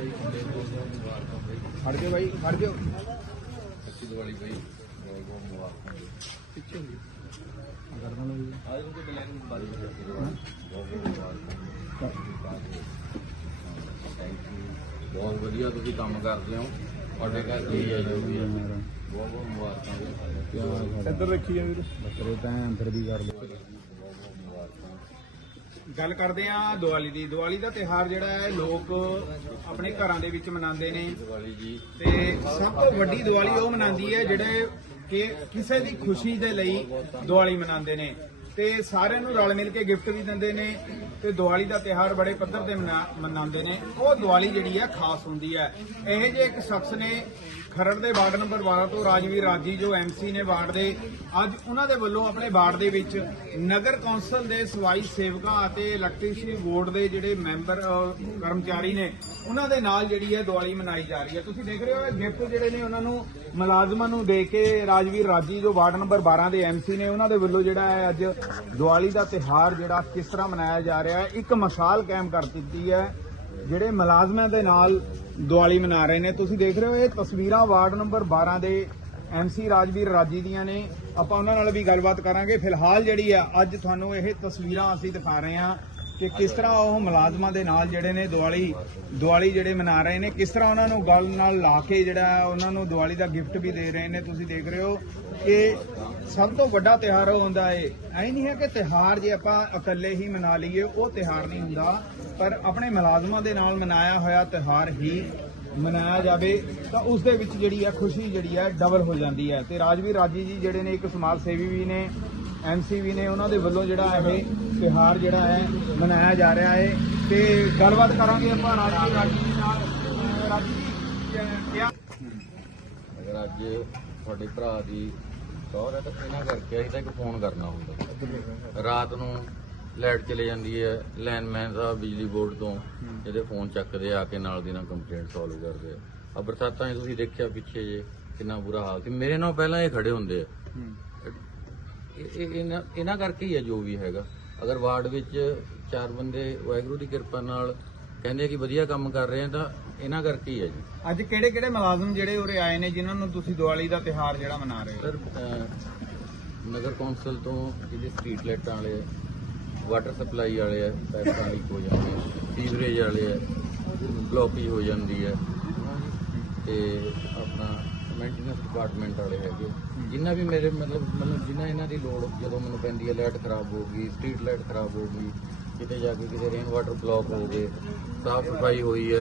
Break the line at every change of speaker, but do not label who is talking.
ਬਈ ਮੁੰਡੇ ਨੂੰ ਬਹੁਤ ਮੁਬਾਰਕਾਂ ਬਈ
ਫੜ ਜਾਓ ਬਾਈ ਫੜ ਜਾਓ
ਅੱਛੀ ਦੀਵਾਲੀ ਬਈ ਬਹੁਤ ਬਹੁਤ ਮੁਬਾਰਕਾਂ ਬਈ
ਪਿੱਛੇ ਹੁੰਦੀ ਕਰਨਾ ਲੋ ਜੀ
ਆਜ ਨੂੰ ਤੇ ਲੈਣ ਬਾਰੀ ਬਹੁਤ ਬਹੁਤ ਮੁਬਾਰਕਾਂ ਥੈਂਕ ਯੂ ਬਹੁਤ ਵਧੀਆ ਤੁਸੀਂ ਕੰਮ ਕਰਦੇ ਹੋ ਤੁਹਾਡੇ ਘਰ ਦੀ ਹੈ ਜੋ ਵੀ ਹੈ ਬਹੁਤ ਬਹੁਤ ਮੁਬਾਰਕਾਂ ਬਈ
ਇੱਧਰ ਰੱਖੀ ਜਾ ਵੀਰ ਬੱਕਰੇ ਤਾਂ ਅੰਦਰ ਵੀ ਕਰ ਲਓ
ਬਹੁਤ ਬਹੁਤ ਮੁਬਾਰਕਾਂ
ਗੱਲ ਕਰਦੇ ਆ ਦੀਵਾਲੀ ਦੀ। ਦੀਵਾਲੀ ਦਾ ਤਿਹਾਰ ਜਿਹੜਾ ਹੈ ਲੋਕ ਆਪਣੇ ਘਰਾਂ ਦੇ ਵਿੱਚ ਮਨਾਉਂਦੇ ਨੇ।
ਦੀਵਾਲੀ ਜੀ।
ਤੇ ਸਭ ਤੋਂ ਵੱਡੀ ਦੀਵਾਲੀ ਉਹ ਮਨਾਉਂਦੀ ਹੈ ਜਿਹੜੇ ਕਿ ਕਿਸੇ ਦੀ ਖੁਸ਼ੀ ਦੇ ਲਈ ਦੀਵਾਲੀ ਮਨਾਉਂਦੇ ਨੇ। ਤੇ ਸਾਰਿਆਂ ਨੂੰ ਰਲ ਮਿਲ ਕੇ ਗਿਫਟ ਵੀ ਦਿੰਦੇ ਨੇ ਤੇ ਦੀਵਾਲੀ ਦਾ ਤਿਹਾਰ ਬੜੇ ਪੱਧਰ ਤੇ ਮਨਾਉਂਦੇ ਨੇ। ਉਹ ਦੀਵਾਲੀ ਜਿਹੜੀ ਹੈ ਖਾਸ ਹੁੰਦੀ ਹੈ ਇਹ ਜੇ ਇੱਕ ਸ਼ਖਸ ਨੇ ਖਰੜ ਦੇ ਵਾਰਡ ਨੰਬਰ 12 ਤੋਂ ਰਾਜਵੀਰ ਰਾਜੀ, ਜੋ ਐਮਸੀ ਨੇ ਵਾਰਡ ਦੇ। ਅੱਜ ਉਹਨਾਂ ਦੇ ਵੱਲੋਂ ਆਪਣੇ ਵਾਰਡ ਦੇ ਵਿੱਚ ਨਗਰ ਕੌਂਸਲ ਦੇ ਸਵਾਈ ਸੇਵਕਾਂ ਅਤੇ ਇਲੈਕਟ੍ਰੀਸਿਟੀ ਬੋਰਡ ਦੇ ਜਿਹੜੇ ਮੈਂਬਰ ਕਰਮਚਾਰੀ ਨੇ, ਉਹਨਾਂ ਦੇ ਨਾਲ ਜਿਹੜੀ ਹੈ ਦੀਵਾਲੀ ਮਨਾਈ ਜਾ ਰਹੀ ਹੈ ਤੁਸੀਂ ਦੇਖ ਰਹੇ ਹੋ ਇਹ ਗਿਫਟ ਜਿਹੜੇ ਨੇ ਉਹਨਾਂ ਨੂੰ ਮੁਲਾਜ਼ਮਾਂ ਨੂੰ ਦੇ ਕੇ ਰਾਜਵੀਰ ਰਾਜੀ, ਜੋ ਵਾਰਡ ਨੰਬਰ 12 ਦੇ ਐਮਸੀ ਨੇ, ਉਹਨਾਂ ਦੇ ਵੱਲੋਂ ਜਿਹੜਾ ਹੈ ਅੱਜ ਦੀਵਾਲੀ ਦਾ ਤਿਹਾਰ ਜਿਹੜਾ ਕਿਸ ਤਰ੍ਹਾਂ ਮਨਾਇਆ ਜਾ ਰਿਹਾ ਹੈ, ਇੱਕ ਮਿਸਾਲ ਕਾਇਮ ਕਰ ਦਿੱਤੀ ਹੈ, ਜਿਹੜੇ ਮੁਲਾਜ਼ਮਾਂ ਦੇ ਨਾਲ ਦੀਵਾਲੀ ਮਨਾ ਰਹੇ ਨੇ। ਤੁਸੀਂ ਦੇਖ ਰਹੇ ਹੋ, ਇਹ ਤਸਵੀਰਾਂ ਵਾਰਡ ਨੰਬਰ 12 ਦੇ ਐਮਸੀ ਰਾਜਵੀਰ ਰਾਜੀ ਦੀਆਂ ਨੇ। ਆਪਾਂ ਉਹਨਾਂ ਨਾਲ ਵੀ ਗੱਲਬਾਤ ਕਰਾਂਗੇ। ਫਿਲਹਾਲ ਜਿਹੜੀ ਆ, ਅੱਜ ਤੁਹਾਨੂੰ ਇਹ ਤਸਵੀਰਾਂ ਅਸੀਂ ਦਿਖਾ ਰਹੇ ਹਾਂ। ਕਿ ਕਿਸ ਤਰ੍ਹਾਂ ਉਹ ਮੁਲਾਜ਼ਮਾਂ ਦੇ ਨਾਲ ਜਿਹੜੇ ਨੇ ਦੀਵਾਲੀ ਦੀਵਾਲੀ ਜਿਹੜੇ ਮਨਾ ਰਹੇ ਨੇ, ਕਿਸ ਤਰ੍ਹਾਂ ਉਹਨਾਂ ਨੂੰ ਗੱਲ ਨਾਲ ਲਾ ਕੇ ਜਿਹੜਾ ਉਹਨਾਂ ਨੂੰ ਦੀਵਾਲੀ ਦਾ ਗਿਫਟ ਵੀ ਦੇ ਰਹੇ ਨੇ, ਤੁਸੀਂ ਦੇਖ ਰਹੇ ਹੋ ਕਿ ਸਭ ਤੋਂ ਵੱਡਾ ਤਿਹਾਰ ਉਹ ਹੁੰਦਾ ਏ। ਐ ਨਹੀਂ ਹੈ ਕਿ ਤਿਹਾਰ ਜੇ ਆਪਾਂ ਇਕੱਲੇ ਹੀ ਮਨਾ ਲਈਏ, ਉਹ ਤਿਹਾਰ ਨਹੀਂ ਹੁੰਦਾ, ਪਰ ਆਪਣੇ ਮੁਲਾਜ਼ਮਾਂ ਦੇ ਨਾਲ ਮਨਾਇਆ ਹੋਇਆ ਤਿਹਾਰ ਹੀ ਮਨਾਇਆ ਜਾਵੇ, ਤਾਂ ਉਸ ਦੇ ਵਿੱਚ ਜਿਹੜੀ ਹੈ ਖੁਸ਼ੀ ਜਿਹੜੀ ਹੈ ਡਬਲ ਹੋ ਜਾਂਦੀ ਹੈ ਤੇ ਰਾਜਵੀਰ ਰਾਜੀ ਜੀ ਜਿਹੜੇ ਨੇ ਇੱਕ ਸਮਾਜ ਸੇਵੀ ਵੀ ਨੇ ਐਮਸੀ ਨੇ ਉਹਨਾਂ ਦੇ ਵੱਲੋਂ ਜਿਹੜਾ ਇਹ ਤਿਹਾਰ ਜਿਹੜਾ ਹੈ ਮਨਾਇਆ ਜਾ ਰਿਹਾ ਹੈ ਤੇ ਗੱਲਬਾਤ ਕਰਾਂਗੇ ਆਪਾਂ ਰਾਜਵੀਰ ਰਾਜੀ ਜੀ ਨਾਲ ਰਾਜੀ
ਅਗਰ ਅੱਜ ਤੁਹਾਡੇ ਭਰਾ ਦੀ ਟੌਰ ਹੈ ਤਾਂ ਇਹਨਾਂ ਕਰਕੇ ਅਸੀਂ ਤਾਂ ਇੱਕ ਫੋਨ ਕਰਨਾ ਹੁੰਦਾ। ਰਾਤ ਨੂੰ ਲਾਈਟ ਚਲੇ ਜਾਂਦੀ ਹੈ ਲਾਈਨਮੈਨ ਸਾਹਿਬ ਬਿਜਲੀ ਬੋਰਡ ਤੋਂ ਇਹਦੇ ਫੋਨ ਚੱਕਦੇ ਆ ਕੇ ਨਾਲ ਦੀ ਨਾਲ ਕੰਪਲੇਂਟ ਸੋਲਵ ਕਰਦੇ ਆ। ਆ ਬਰਸਾਤਾਂ 'ਚ ਤੁਸੀਂ ਦੇਖਿਆ ਪਿੱਛੇ ਜੇ ਕਿੰਨਾ ਬੁਰਾ ਹਾਲ ਸੀ। ਮੇਰੇ ਨਾਲ ਪਹਿਲਾਂ ਇਹ ਖੜੇ ਹੁੰਦੇ ਆ। ਇਹ- ਇਹ- ਇਹਨਾਂ ਇਹਨਾਂ ਕਰਕੇ ਹੀ ਹੈ ਜੋ ਵੀ ਹੈਗਾ। ਅਗਰ ਵਾਰਡ ਵਿੱਚ ਚਾਰ ਬੰਦੇ ਵਾਹਿਗੁਰੂ ਦੀ ਕਿਰਪਾ ਨਾਲ ਕਹਿੰਦੇ ਕਿ ਵਧੀਆ ਕੰਮ ਕਰ ਰਹੇ ਆ ਤਾਂ ਇਹਨਾਂ ਕਰਕੇ ਹੀ ਹੈ ਜੀ।
ਅੱਜ ਕਿਹੜੇ ਕਿਹੜੇ ਮੁਲਾਜ਼ਮ ਜਿਹੜੇ ਉਰੇ ਆਏ ਨੇ ਜਿਨ੍ਹਾਂ ਨੂੰ ਤੁਸੀਂ ਦੀਵਾਲੀ ਦਾ ਤਿਹਾਰ ਜਿਹੜਾ ਮਨਾ ਰਹੇ ਹੋ?
ਸਰ ਨਗਰ ਕੌਂਸਲ ਤੋਂ ਜਿਹੜੇ ਸਟਰੀਟ ਲਾਈਟਾਂ ਵਾਲੇ ਵਾਟਰ ਸਪਲਾਈ ਵਾਲੇ ਆ ਪਾਈਪਾਂ ਲੀਕ ਹੋ ਜਾਂਦੀਆਂ ਸੀਵਰੇਜ ਵਾਲੇ ਆ ਬਲੋਕੇਜ ਹੋ ਜਾਂਦੀ ਹੈ ਤੇ ਆਪਣਾ ਮੇਨਟੇਨੈਂਸ ਡਿਪਾਰਟਮੈਂਟ ਵਾਲੇ ਹੈਗੇ ਜਿੰਨਾ ਵੀ ਮੇਰੇ ਮਤਲਬ ਮੈਨੂੰ ਜਿੰਨਾ ਇਹਨਾਂ ਦੀ ਲੋੜ ਜਦੋਂ ਮੈਨੂੰ ਪੈਂਦੀ ਹੈ ਲਾਈਟ ਖਰਾਬ ਹੋ ਗਈ ਸਟਰੀਟ ਲਾਈਟ ਖਰਾਬ ਹੋ ਗਈ ਕਿਤੇ ਜਾ ਕੇ ਕਿਤੇ ਰੇਨ ਵਾਟਰ ਬਲੌਕ ਹੋ ਗਏ ਸਾਫ਼ ਸਫ਼ਾਈ ਹੋਈ ਹੈ।